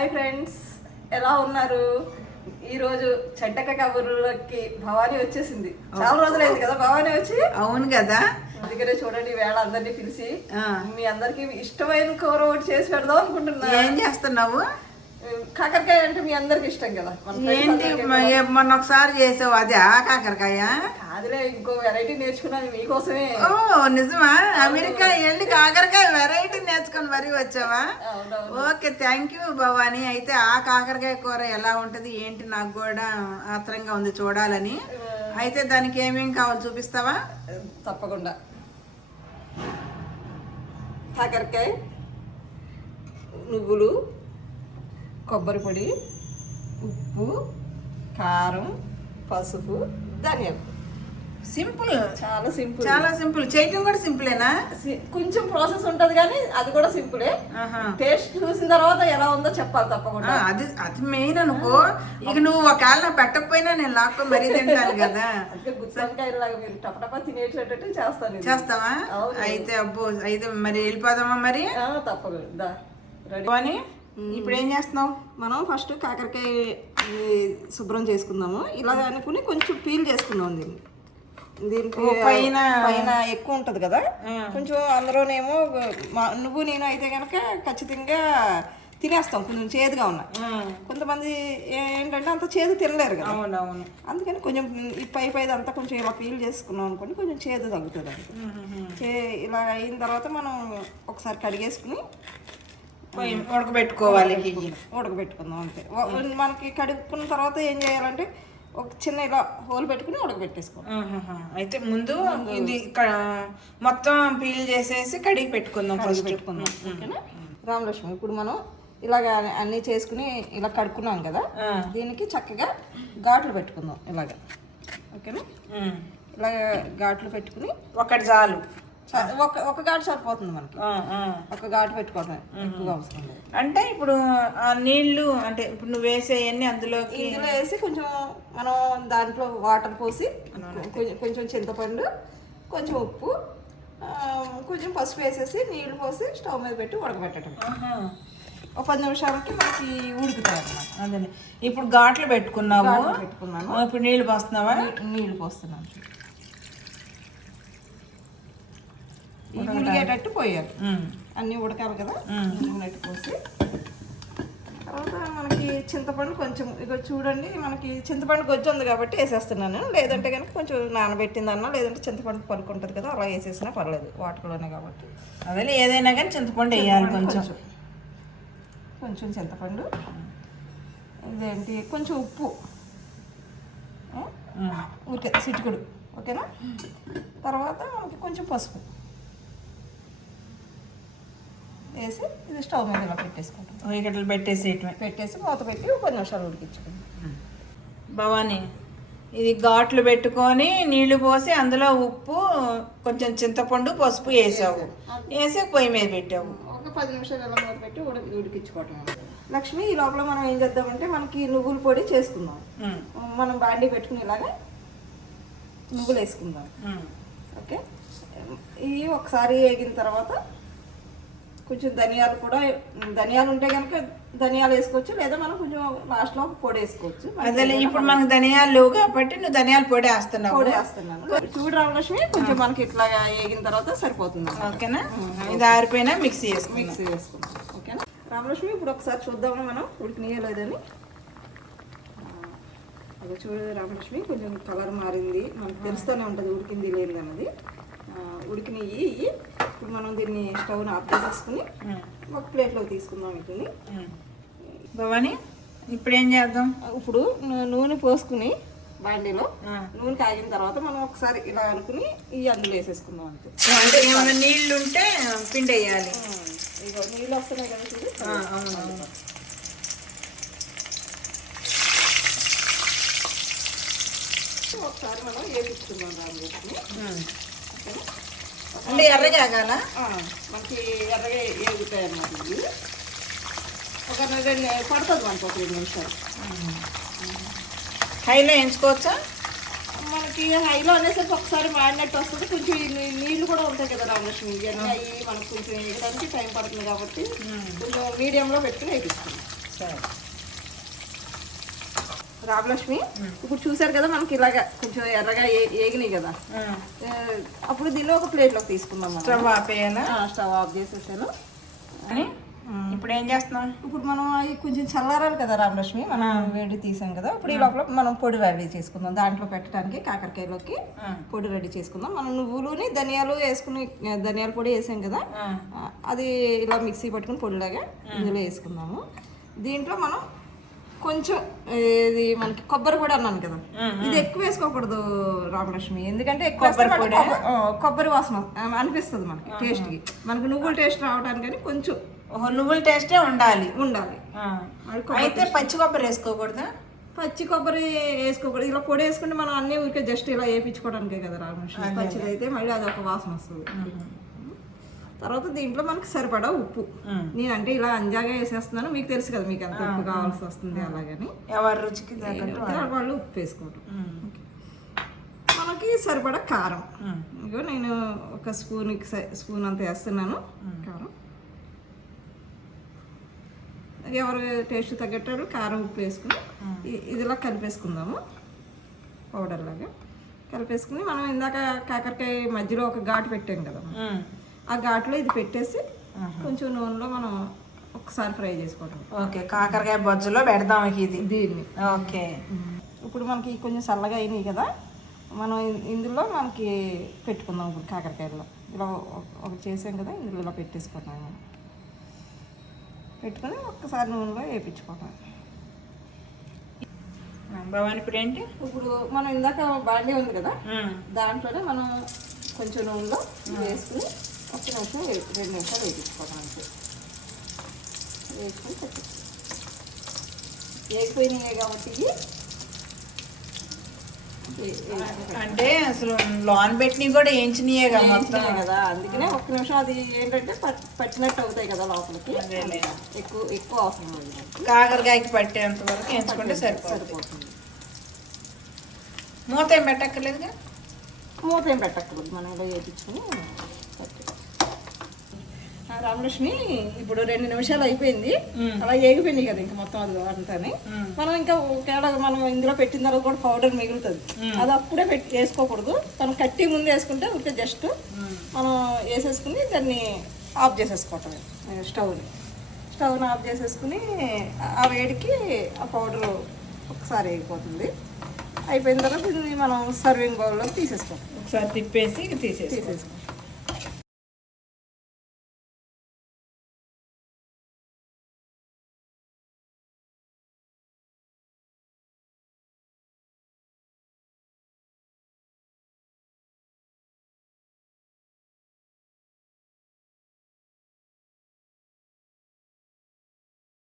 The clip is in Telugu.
హాయ్ ఫ్రెండ్స్ ఎలా ఉన్నారు? ఈరోజు చెడ్డక కబుర్లకి భవానీ వచ్చేసింది. చాలా రోజులైంది కదా భవానీ వచ్చి? అవును కదా. అందుకనే చూడండి వేళ అందరినీ పిలిచి. మీ అందరికి ఇష్టమైన కూర ఒకటి చేసి పెడదాం అనుకుంటున్నా. ఏం చేస్తున్నావు? కాకరకాయ అంటే మీ అందరికి ఇష్టం కదా? ఏంటి మొన్న ఒకసారి చేసావు అదే ఆ కాకరకాయ? కాదులే ఇంకో వెరైటీ నేర్చుకున్నాను మీకోసమే. ఓ నిజమా? అమెరికా వెళ్ళి కాకరకాయ వెరైటీ నేర్చుకొని మరీ వచ్చావా? Okay thank you Bhavani. అయితే ఆ కాకరకాయ కూర ఎలా ఉంటది ఏంటి నాకు కూడా ఆత్రంగా ఉంది చూడాలని. అయితే దానికి ఏమేం కావాలి చూపిస్తావా? తప్పకుండా. కాకరకాయ నువ్వులు కొబ్బరి పొడి ఉప్పు కారం పసుపు ధనియాలు సింపుల్. చాలా సింపుల్. చాలా సింపుల్. చేయటం కూడా సింపులేనా? కొంచెం ప్రాసెస్ ఉంటది కానీ అది కూడా సింపులే. టేస్ట్ చూసిన తర్వాత ఎలా ఉందో చెప్పాలి తప్పకుండా. అది అది మెయిన్ అనుకో. ఇక నువ్వు ఒకవేళ పెట్టకపోయినా నేను లాక్కో మరీ తింటాను కదా. మీరు టపటపా తినేటట్టు చేస్తాను. చేస్తావా. అయితే అబ్బో అయితే మరి వెళ్ళిపోదామా మరి? తప్పకుండా. రెడీ. అని ఇప్పుడు ఏం చేస్తున్నావు? మనం ఫస్ట్ కాకరకాయ శుభ్రం చేసుకుందాము. ఇలా అనుకుని కొంచెం పీల్ చేసుకుందాం దీన్ని. దీనికి పైన- పైన ఎక్కువ ఉంటుంది కదా? కొంచెం అందులోనేమో మా- నువ్వు నేను అయితే కనుక ఖచ్చితంగా తినేస్తాం. కొంచెం చేదుగా ఉన్నా. కొంతమంది ఏంటంటే అంత చేదు తినలేరు కదా. అవునవును. అందుకని కొంచెం ఈ పై పై అంతా కొంచెం ఇలా పీల్ చేసుకున్నాం అనుకోండి కొంచెం చేదు తగ్గుతుంది అండి చే ఇలా అయిన తర్వాత మనం ఒకసారి కడిగేసుకుని పోయి ఉడకబెట్టుకోవాలి. ఉడకబెట్టుకుందాం అంతే. మనకి కడుక్కున్న తర్వాత ఏం చేయాలంటే ఒక చిన్న ఇలా హోల్ పెట్టుకుని ఉడకబెట్టేసుకోవాలి. ఆహాహా. అయితే ముందు ఇది మొత్తం పీల్ చేసేసి కడిగి పెట్టుకుందాం ఫస్ట్ పెట్టుకుందాం. ఓకేనా? రామలక్ష్మి ఇప్పుడు మనం ఇలాగ అన్నీ చేసుకుని ఇలా కడుక్కున్నాం కదా దీనికి చక్కగా ఘాట్లు పెట్టుకుందాం ఇలాగ. ఓకేనా? ఇలాగ ఘాట్లు పెట్టుకుని ఒకటి చాలు. ఒక ఒక ఘాటు సరిపోతుంది మనకి. ఒక ఘాటు పెట్టుకోవడం ఎక్కువ అవసరం లేదు. అంటే ఇప్పుడు ఆ నీళ్ళు అంటే ఇప్పుడు నువ్వు వేసేయన్ని అందులోకి ఇందులో వేసి కొంచెం మనం దాంట్లో వాటర్ పోసి కొంచెం చింతపండు కొంచెం ఉప్పు కొంచెం పసుపు వేసేసి నీళ్ళు పోసి స్టవ్ మీద పెట్టి ఉడకబెట్టడం. ఒక పది నిమిషాలకి మనకి ఉడుకుతాయి అన్నమాట అదే ఇప్పుడు ఘాట్లు పెట్టుకున్నావు ఘాట్లు పెట్టుకున్నాను. ఇప్పుడు నీళ్ళు పోస్తున్నావా? నీళ్ళు పోస్తున్నాను. ఉడికేటట్టు పోయాలి. అన్నీ ఉడకాలి కదా? ఉడికినట్టు పోసి. తర్వాత మనకి చింతపండు కొంచెం ఇక చూడండి మనకి చింతపండు గొజ్జు ఉంది కాబట్టి వేసేస్తున్నాను లేదంటే కనుక కొంచెం నానబెట్టిందన్నా లేదంటే చింతపండు పలుకుంటుంది కదా అలా వేసేసినా పర్లేదు వాటర్లోనే కాబట్టి. అదే ఏదైనా కానీ చింతపండు వేయాలి కొంచెం. కొంచెం. చింతపండు. ఇదేంటి? కొంచెం ఉప్పు. ఊరికే సిటుకుడు. ఓకేనా? తర్వాత మనకి కొంచెం పసుపు. వేసి ఇది స్టవ్ మీద ఇలా పెట్టేసుకుంటాం. ఇక్కడ పెట్టేసేయటమే. పెట్టేసి మూత పెట్టి ఒక పది నిమిషాలు ఉడికించుకుంటాం. భవానీ ఇది ఘాట్లు పెట్టుకొని నీళ్ళు పోసి అందులో ఉప్పు కొంచెం చింతపండు పసుపు వేసావు. వేసి. పొయ్యి మీద పెట్టావు. ఒక పది నిమిషాలు ఇలా మూత పెట్టి ఉడికి ఉడికించుకోవటం లక్ష్మి ఈ లోపల మనం ఏం చేద్దామంటే మనకి నువ్వుల పొడి చేసుకుందాం. మనం బాండీ పెట్టుకుని ఇలాగా నువ్వులు వేసుకుందాం. ఓకే? ఇవి ఒకసారి వేగిన తర్వాత కొంచెం ధనియాలు కూడా ధనియాలు ఉంటే కనుక ధనియాలు వేసుకోవచ్చు లేదా మనం కొంచెం లాస్ట్లో పొడి వేసుకోవచ్చు. అదే ఇప్పుడు మనకు ధనియాలు లేవు కాబట్టి నువ్వు ధనియాల పొడి వేస్తున్నావు. పొడి వేస్తున్నాను. చూడు రామలక్ష్మి కొంచెం మనకి ఇట్లా వేగిన తర్వాత సరిపోతుంది ఓకేనా? ఇది ఆరిపోయినా మిక్సీ చేసుకుందాం. మిక్సీ వేసుకుందాం. ఓకేనా? రామలక్ష్మి ఇప్పుడు ఒకసారి చూద్దాము మనం? ఉడికినీయలేదని అది చూడు రామలక్ష్మి కొంచెం కలర్ మారింది. మనకు తెలుస్తూనే ఉంటుంది ఉడికింది లేదు అన్నది. ఉడికినవి ఇప్పుడు మనం దీన్ని స్టవ్ని ఆఫ్ చేసేసుకుని. ఒక ప్లేట్లో తీసుకుందాం వీటిని. భవానీ ఇప్పుడు ఏం చేద్దాం? ఇప్పుడు నూనె పోసుకుని బాండీలో. నూనె కాగిన తర్వాత మనం ఒకసారి ఇలా అనుకుని ఈ అందులో వేసేసుకుందాం అంతే. అంటే ఏమైనా నీళ్ళు ఉంటే పిండి వేయాలి ఇక నీళ్ళు వస్తున్నాయి కదా చూడు. ఒకసారి మనం వేపించుకుందాం. ఓకేనా? అంటే ఎర్రగా ఆ, మనకి ఎర్రగా ఏగుతాయి అన్నమాట ఇవి. ఒక రెండు పడుతుంది మనకి ఒక రెండు నిమిషాలు. హైలో ఎంచుకోవచ్చా మనకి హైలో అనేసరికి ఒకసారి మాడినట్టు వస్తుంది. కొంచెం నీళ్ళు కూడా ఉంటాయి కదా రామలక్ష్మి ఇవన్నీ అయ్యి మనకు కొంచెం వేయడానికి టైం పడుతుంది కాబట్టి కొంచెం మీడియంలో పెట్టుకుని వేపిస్తాం. సరే. రామలక్ష్మి? ఇప్పుడు చూసారు కదా మనకి ఇలాగా కొంచెం ఎర్రగా ఏగినాయి కదా. అప్పుడు దీన్ని ఒక ప్లేట్లోకి తీసుకుందాం. స్టవ్ ఆపేయాలా ఆ, స్టవ్ ఆఫ్ చేసేసాను. అని? ఇప్పుడు ఏం చేస్తున్నాం? ఇప్పుడు మనం అవి కొంచెం చల్లారాలి కదా రామలక్ష్మి మనం వేడి తీసాం కదా. ఇప్పుడు ఈ లోపల మనం పొడి రెడీ చేసుకుందాం. దాంట్లో పెట్టడానికి కాకరకాయలోకి. పొడి రెడీ చేసుకుందాం. మనం నువ్వులుని ధనియాలు వేసుకుని ధనియాల పొడి వేసాం కదా. అది ఇలా మిక్సీ పట్టుకుని పొడిలాగా ఇందులో వేసుకుందాము. దీంట్లో మనం కొంచెం ఇది మనకి కొబ్బరి పొడి అన్నాను కదా. ఇది ఎక్కువ వేసుకోకూడదు రామలక్ష్మి. ఎందుకంటే ఎక్కువ కొబ్బరి- వాసన అనిపిస్తుంది మనకి టేస్ట్కి మనకి నువ్వుల టేస్ట్ రావడానికి కొంచెం నువ్వుల టేస్టే ఉండాలి. ఉండాలి. అయితే పచ్చి కొబ్బరి వేసుకోకూడదా? పచ్చి కొబ్బరి వేసుకోకూడదు. ఇలా పొడి వేసుకుంటే మనం అన్ని ఊరికే జస్ట్ ఇలా వేయించుకోవడానికే కదా రామకృష్ణ పచ్చిది అయితే మళ్ళీ అది ఒక వాసన వస్తుంది. తర్వాత దీంట్లో మనకి సరిపడా ఉప్పు. నేనంటే ఇలా అంజాగా వేసేస్తున్నాను. మీకు తెలుసు కదా మీకు ఎంత ఉప్పు కావాల్సి వస్తుంది అలాగని. ఎవరి రుచికి వాళ్ళు ఉప్పు వేసుకోవడం ఉమ్. మనకి సరిపడా కారం. ఇగో నేను ఒక స్పూన్కి స్పూన్ అంత వేస్తున్నాను. కారం. ఎవరు టేస్ట్ తగ్గట్టు కారం ఉప్పు వేసుకుని ఇదిలా కలిపేసుకుందాము. పౌడర్ లాగా. కలిపేసుకుని మనం ఇందాక కాకరకాయ మధ్యలో ఒక ఘాటు పెట్టాం కదా. ఆ ఘాట్లో ఇది పెట్టేసి కొంచెం నూనెలో మనం ఒకసారి ఫ్రై చేసుకోవడం ఓకే కాకరకాయ బొజ్జలో పెడదాం ఇది. దీన్ని. ఓకే. ఇప్పుడు మనకి కొంచెం చల్లగా అయినాయి కదా మనం ఇందులో మనకి పెట్టుకుందాం ఇప్పుడు కాకరకాయలో ఇలా ఒక- చేసాం కదా ఇందులో ఇలా పెట్టేసుకుంటాం మనం. పెట్టుకొని ఒక్కసారి నూనెలో వేయించుకోవటం భవాని ఇప్పుడు ఏంటి? ఇప్పుడు మనం ఇందాక బాండీ ఉంది కదా. దాంట్లోనే మనం కొంచెం నూనెలో వేసుకుని ఒక నిమిషం రెండు నిమిషాలు వేయించుకోవడం అంతే వేసుకొని పెట్టి వేగిపోయినాయి కాబట్టి అంటే అసలు లోన్ పెట్టినవి కూడా వేయించినాయేగా మొత్తం. కదా. అందుకనే ఒక్క నిమిషం అది ఏంటంటే పట్- పట్టినట్టు అవుతాయి కదా లోపలికి. ఎక్కువ ఎక్కువ అవసరం లేదు కాకరకాయకి పట్టేంత వరకు వేయించుకుంటే సరిపోతుంది. మూత ఏం పెట్టక్కర్లేదుగా? మూత ఏం పెట్టక్కర్లేదు. మనం ఇలా వేయించుకొని రామలక్ష్మి ఇప్పుడు రెండు నిమిషాలు అయిపోయింది. అలా ఏగిపోయినాయి కదా ఇంకా మొత్తం అది అంతాని. మ్మ్. మనం ఇంకా ఒకవేళ మనం ఇందులో పెట్టిన తర్వాత కూడా పౌడర్ మిగులుతుంది. అది అప్పుడే పెట్టి వేసుకోకూడదు. మనం కట్టి ముందు వేసుకుంటే ఊరికే జస్ట్ మనం వేసేసుకుని దాన్ని ఆఫ్ చేసేసుకోవటమే. ఆ, స్టవ్ని. స్టవ్ని ఆఫ్ చేసేసుకుని ఆ వేడికి ఆ పౌడర్ ఒకసారి వేగిపోతుంది. అయిపోయిన తర్వాత దీన్ని మనం సర్వింగ్ బౌల్లో తీసేసుకోవాలి. ఒకసారి తిప్పేసి తీసేసి తీసేసుకోవాలి.